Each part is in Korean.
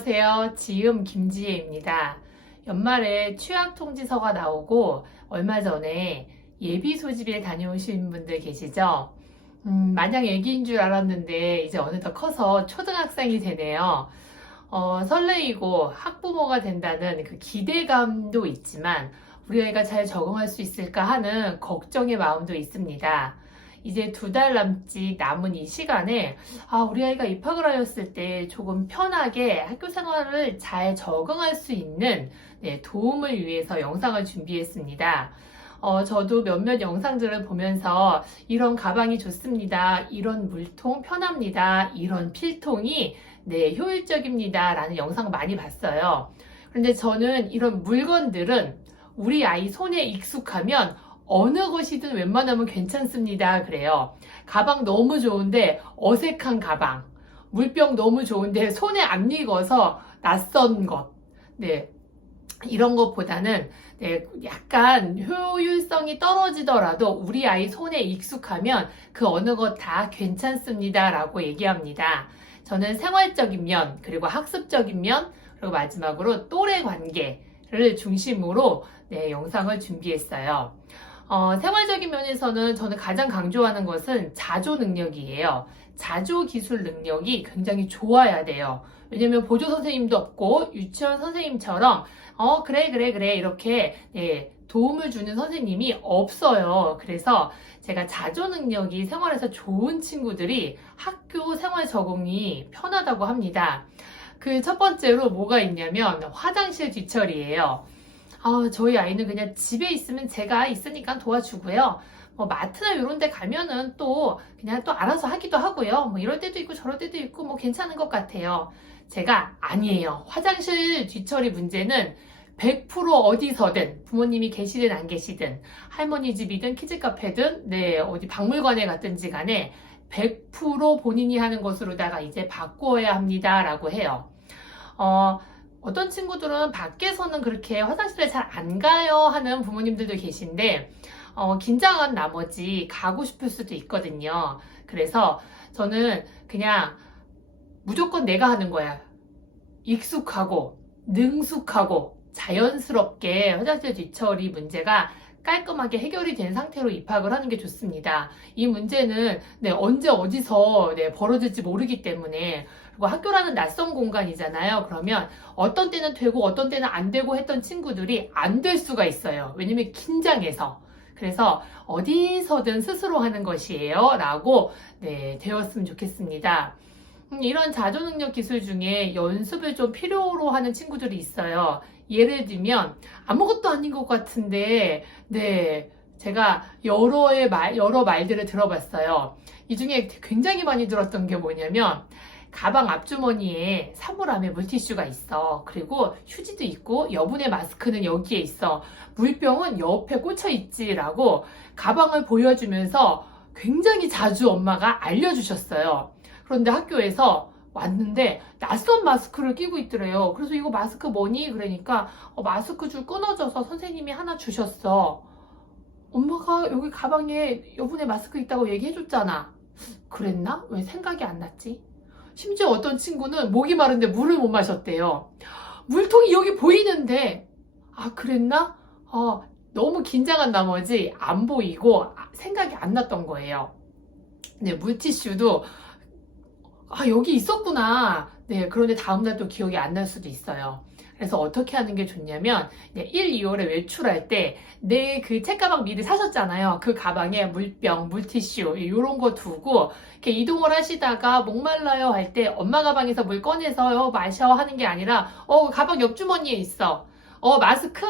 안녕하세요. 지음 김지혜입니다. 연말에 취약통지서가 나오고 얼마 전에 예비 소집일 다녀오신 분들 계시죠? 마냥 애기인 줄 알았는데 이제 어느덧 커서 초등학생이 되네요. 설레이고 학부모가 된다는 그 기대감도 있지만 우리 아이가 잘 적응할 수 있을까 하는 걱정의 마음도 있습니다. 이제 2달 남짓 남은 이 시간에 우리 아이가 입학을 하였을 때 조금 편하게 학교 생활을 잘 적응할 수 있는 도움을 위해서 영상을 준비했습니다. 저도 몇몇 영상들을 보면서 이런 가방이 좋습니다. 이런 물통 편합니다. 이런 필통이 효율적입니다. 라는 영상 많이 봤어요. 그런데 저는 이런 물건들은 우리 아이 손에 익숙하면 어느 것이든 웬만하면 괜찮습니다. 그래요. 가방 너무 좋은데 어색한 가방. 물병 너무 좋은데 손에 안 익어서 낯선 것. 이런 것보다는 약간 효율성이 떨어지더라도 우리 아이 손에 익숙하면 그 어느 것 다 괜찮습니다. 라고 얘기합니다. 저는 생활적인 면, 그리고 학습적인 면, 그리고 마지막으로 또래 관계를 중심으로 영상을 준비했어요. 생활적인 면에서는 저는 가장 강조하는 것은 자조 능력이에요. 자조 기술 능력이 굉장히 좋아야 돼요. 왜냐면 보조 선생님도 없고 유치원 선생님처럼 그래 이렇게 도움을 주는 선생님이 없어요. 그래서 제가 자조 능력이 생활에서 좋은 친구들이 학교 생활 적응이 편하다고 합니다. 그 첫 번째로 뭐가 있냐면 화장실 뒤처리예요. 저희 아이는 그냥 집에 있으면 제가 있으니까 도와주고요. 마트나 이런 데 가면은 그냥 알아서 하기도 하고요. 이럴 때도 있고 저럴 때도 있고 괜찮은 것 같아요. 제가 아니에요. 화장실 뒤처리 문제는 100% 어디서든 부모님이 계시든 안 계시든 할머니 집이든 키즈카페든 어디 박물관에 갔든지 간에 100% 본인이 하는 것으로다가 이제 바꾸어야 합니다. 라고 해요. 어떤 친구들은 밖에서는 그렇게 화장실에 잘 안 가요 하는 부모님들도 계신데 긴장한 나머지 가고 싶을 수도 있거든요. 그래서 저는 그냥 무조건 내가 하는 거야. 익숙하고 능숙하고 자연스럽게 화장실 뒤처리 문제가 깔끔하게 해결이 된 상태로 입학을 하는 게 좋습니다. 이 문제는 언제 어디서 벌어질지 모르기 때문에, 그리고 학교라는 낯선 공간이잖아요. 그러면 어떤 때는 되고 어떤 때는 안 되고 했던 친구들이 안 될 수가 있어요. 왜냐면 긴장해서. 그래서 어디서든 스스로 하는 것이에요. 라고 되었으면 좋겠습니다. 이런 자조능력 기술 중에 연습을 좀 필요로 하는 친구들이 있어요. 예를 들면 아무것도 아닌 것 같은데 제가 여러 말들을 들어봤어요. 이 중에 굉장히 많이 들었던 게 뭐냐면 가방 앞주머니에 사물함에 물티슈가 있어. 그리고 휴지도 있고 여분의 마스크는 여기에 있어. 물병은 옆에 꽂혀 있지라고 가방을 보여주면서 굉장히 자주 엄마가 알려주셨어요. 그런데 학교에서 왔는데 낯선 마스크를 끼고 있더래요. 그래서 이거 마스크 뭐니? 그러니까 마스크 줄 끊어져서 선생님이 하나 주셨어. 엄마가 여기 가방에 여분의 마스크 있다고 얘기해줬잖아. 그랬나? 왜 생각이 안 났지? 심지어 어떤 친구는 목이 마른데 물을 못 마셨대요. 물통이 여기 보이는데 그랬나? 너무 긴장한 나머지 안 보이고 생각이 안 났던 거예요. 물티슈도 여기 있었구나. 그런데 다음날 또 기억이 안 날 수도 있어요. 그래서 어떻게 하는 게 좋냐면 1, 2월에 외출할 때 내 그 책가방 미리 사셨잖아요. 그 가방에 물병, 물티슈 이런 거 두고 이렇게 이동을 하시다가 목말라요 할 때 엄마 가방에서 물 꺼내서 마셔 하는 게 아니라 가방 옆주머니에 있어. 마스크?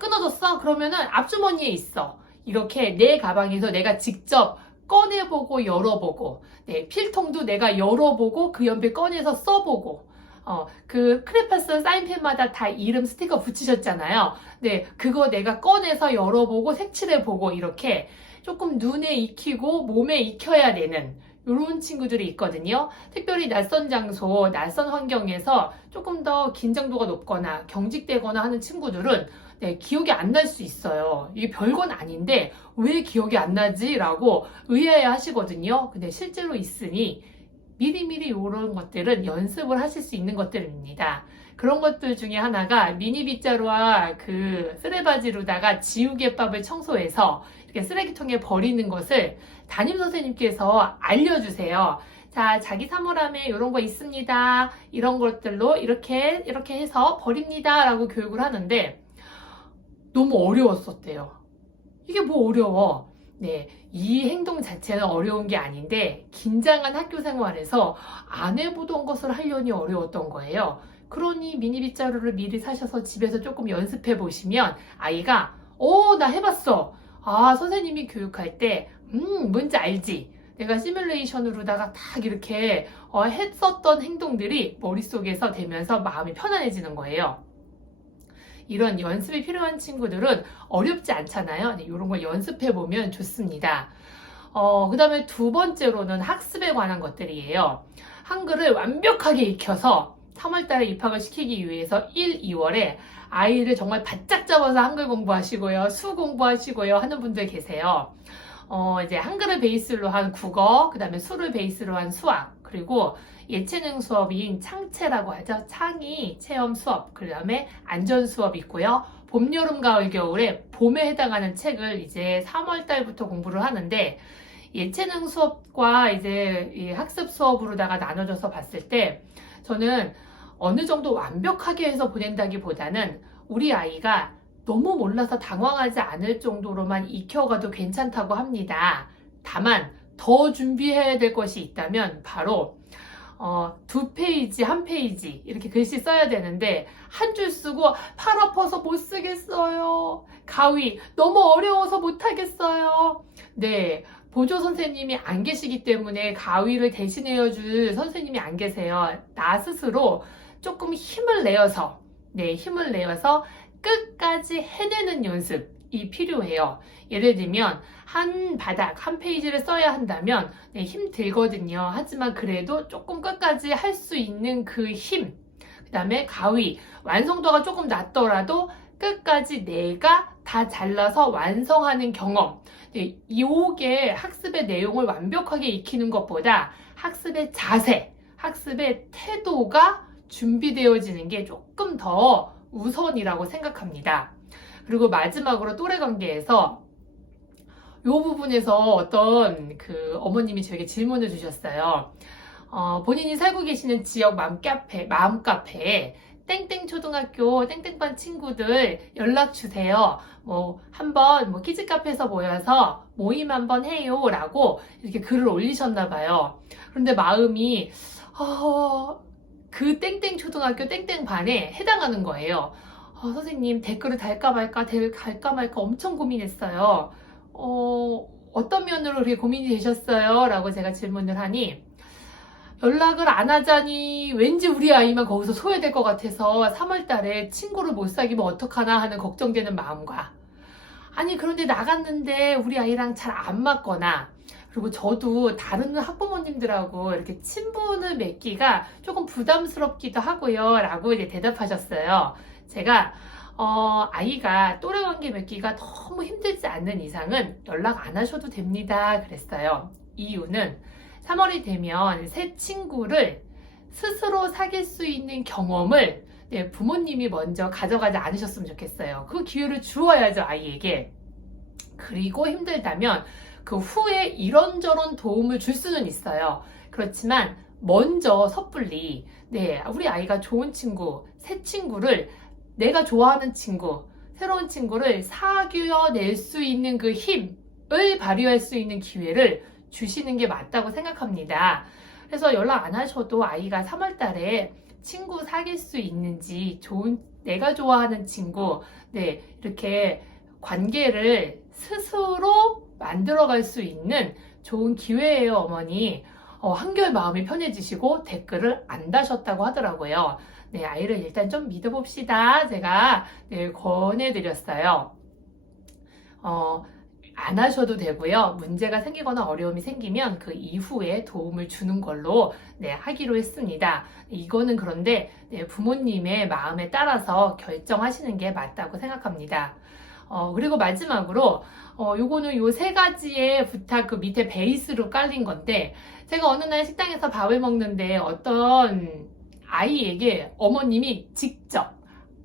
끊어졌어? 그러면은 앞주머니에 있어. 이렇게 내 가방에서 내가 직접 꺼내보고 열어보고 필통도 내가 열어보고 그 연필 꺼내서 써보고 그 크레파스 사인펜마다 다 이름 스티커 붙이셨잖아요. 그거 내가 꺼내서 열어보고 색칠해보고 이렇게 조금 눈에 익히고 몸에 익혀야 되는 이런 친구들이 있거든요. 특별히 낯선 장소, 낯선 환경에서 조금 더 긴장도가 높거나 경직되거나 하는 친구들은 기억이 안 날 수 있어요. 이게 별건 아닌데 왜 기억이 안 나지? 라고 의아해 하시거든요. 근데 실제로 있으니 미리미리 이런 것들은 연습을 하실 수 있는 것들입니다. 그런 것들 중에 하나가 미니 빗자루와 그 쓰레바지로다가 지우개밥을 청소해서 이렇게 쓰레기통에 버리는 것을 담임 선생님께서 알려주세요. 자, 자기 사물함에 이런 거 있습니다. 이런 것들로 이렇게 해서 버립니다. 라고 교육을 하는데 너무 어려웠었대요. 이게 뭐 어려워? 네, 이 행동 자체는 어려운 게 아닌데 긴장한 학교 생활에서 안 해보던 것을 하려니 어려웠던 거예요. 그러니 미니 빗자루를 미리 사셔서 집에서 조금 연습해 보시면 아이가 나 해봤어. 아, 선생님이 교육할 때 뭔지 알지? 내가 시뮬레이션으로다가 딱 이렇게 했었던 행동들이 머릿속에서 되면서 마음이 편안해지는 거예요. 이런 연습이 필요한 친구들은 어렵지 않잖아요. 네, 이런 걸 연습해보면 좋습니다. 그 다음에 두 번째로는 학습에 관한 것들이에요. 한글을 완벽하게 익혀서 3월달에 입학을 시키기 위해서 1, 2월에 아이를 정말 바짝 잡아서 한글 공부하시고요. 수 공부하시고요. 하는 분들 계세요. 이제 한글을 베이스로 한 국어, 그 다음에 수를 베이스로 한 수학, 그리고 예체능 수업인 창체라고 하죠. 창의 체험 수업, 그 다음에 안전 수업 있고요. 봄, 여름, 가을, 겨울에 봄에 해당하는 책을 이제 3월 달부터 공부를 하는데 예체능 수업과 이제 이 학습 수업으로다가 나눠져서 봤을 때 저는 어느 정도 완벽하게 해서 보낸다기보다는 우리 아이가 너무 몰라서 당황하지 않을 정도로만 익혀가도 괜찮다고 합니다. 다만 더 준비해야 될 것이 있다면 바로 2페이지, 1페이지 이렇게 글씨 써야 되는데 한 줄 쓰고 팔 아파서 못 쓰겠어요. 가위 너무 어려워서 못 하겠어요. 네, 보조 선생님이 안 계시기 때문에 가위를 대신해 줄 선생님이 안 계세요. 나 스스로 조금 힘을 내어서 끝까지 해내는 연습이 필요해요. 예를 들면 한 바닥, 한 페이지를 써야 한다면 힘들거든요. 하지만 그래도 조금 끝까지 할 수 있는 그 힘, 그 다음에 가위, 완성도가 조금 낮더라도 끝까지 내가 다 잘라서 완성하는 경험. 이게 학습의 내용을 완벽하게 익히는 것보다 학습의 자세, 학습의 태도가 준비되어지는 게 조금 더 우선이라고 생각합니다. 그리고 마지막으로 또래 관계에서 이 부분에서 어떤 그 어머님이 저에게 질문을 주셨어요. 본인이 살고 계시는 지역 마음카페에 땡땡 초등학교 땡땡반 친구들 연락 주세요. 한번 키즈 카페에서 모여서 모임 한번 해요. 라고 이렇게 글을 올리셨나 봐요. 그런데 마음이 그 땡땡 초등학교 땡땡 반에 해당하는 거예요. 선생님 댓글을 달까 말까 엄청 고민했어요. 어떤 면으로 그렇게 고민이 되셨어요? 라고 제가 질문을 하니 연락을 안 하자니 왠지 우리 아이만 거기서 소외될 것 같아서 3월 달에 친구를 못 사귀면 어떡하나 하는 걱정되는 마음과 아니 그런데 나갔는데 우리 아이랑 잘 안 맞거나 그리고 저도 다른 학부모님들하고 이렇게 친분을 맺기가 조금 부담스럽기도 하고요. 라고 이제 대답하셨어요. 제가, 아이가 또래 관계 맺기가 너무 힘들지 않는 이상은 연락 안 하셔도 됩니다. 그랬어요. 이유는 3월이 되면 새 친구를 스스로 사귈 수 있는 경험을 부모님이 먼저 가져가지 않으셨으면 좋겠어요. 그 기회를 주어야죠, 아이에게. 그리고 힘들다면 그 후에 이런저런 도움을 줄 수는 있어요. 그렇지만 먼저 섣불리 우리 아이가 좋은 친구, 새 친구를 내가 좋아하는 친구, 새로운 친구를 사귀어낼 수 있는 그 힘을 발휘할 수 있는 기회를 주시는 게 맞다고 생각합니다. 그래서 연락 안 하셔도 아이가 3월 달에 친구 사귈 수 있는지 내가 좋아하는 친구 이렇게 관계를 스스로 만들어갈 수 있는 좋은 기회예요, 어머니. 한결 마음이 편해지시고 댓글을 안 다셨다고 하더라고요. 아이를 일단 좀 믿어봅시다. 제가 권해드렸어요. 안 하셔도 되고요. 문제가 생기거나 어려움이 생기면 그 이후에 도움을 주는 걸로 하기로 했습니다. 이거는 그런데 부모님의 마음에 따라서 결정하시는 게 맞다고 생각합니다. 그리고 마지막으로 요거는 요 세 가지의 부탁 그 밑에 베이스로 깔린 건데, 제가 어느 날 식당에서 밥을 먹는데 어떤 아이에게 어머님이 직접,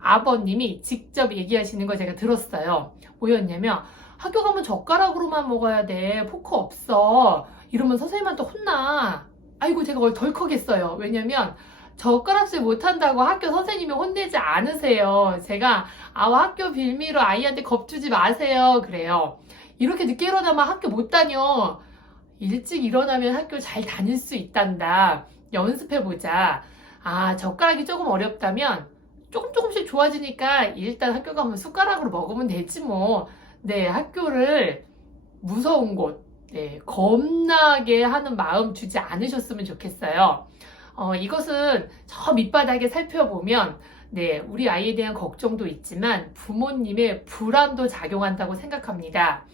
아버님이 직접 얘기하시는 걸 제가 들었어요. 뭐였냐면, 학교 가면 젓가락으로만 먹어야 돼. 포크 없어. 이러면 선생님한테 혼나. 아이고, 제가 덜컥했어요. 왜냐면 젓가락질 못한다고 학교 선생님이 혼내지 않으세요. 제가 학교 빌미로 아이한테 겁주지 마세요. 그래요. 이렇게 늦게 일어나면 학교 못 다녀. 일찍 일어나면 학교 잘 다닐 수 있단다. 연습해보자. 젓가락이 조금 어렵다면 조금씩 좋아지니까 일단 학교 가면 숟가락으로 먹으면 되지 뭐. 네, 학교를 무서운 곳, 네, 겁나게 하는 마음 주지 않으셨으면 좋겠어요. 이것은 저 밑바닥에 살펴보면, 네, 우리 아이에 대한 걱정도 있지만 부모님의 불안도 작용한다고 생각합니다.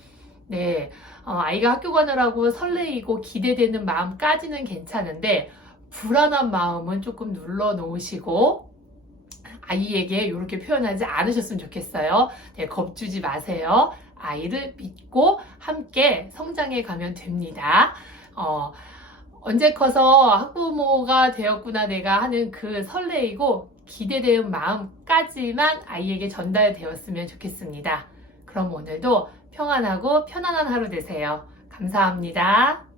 네, 아이가 학교 가느라고 설레이고 기대되는 마음까지는 괜찮은데, 불안한 마음은 조금 눌러 놓으시고, 아이에게 이렇게 표현하지 않으셨으면 좋겠어요. 네, 겁주지 마세요. 아이를 믿고 함께 성장해 가면 됩니다. 언제 커서 학부모가 되었구나 내가 하는 그 설레이고 기대되는 마음까지만 아이에게 전달되었으면 좋겠습니다. 그럼 오늘도 평안하고 편안한 하루 되세요. 감사합니다.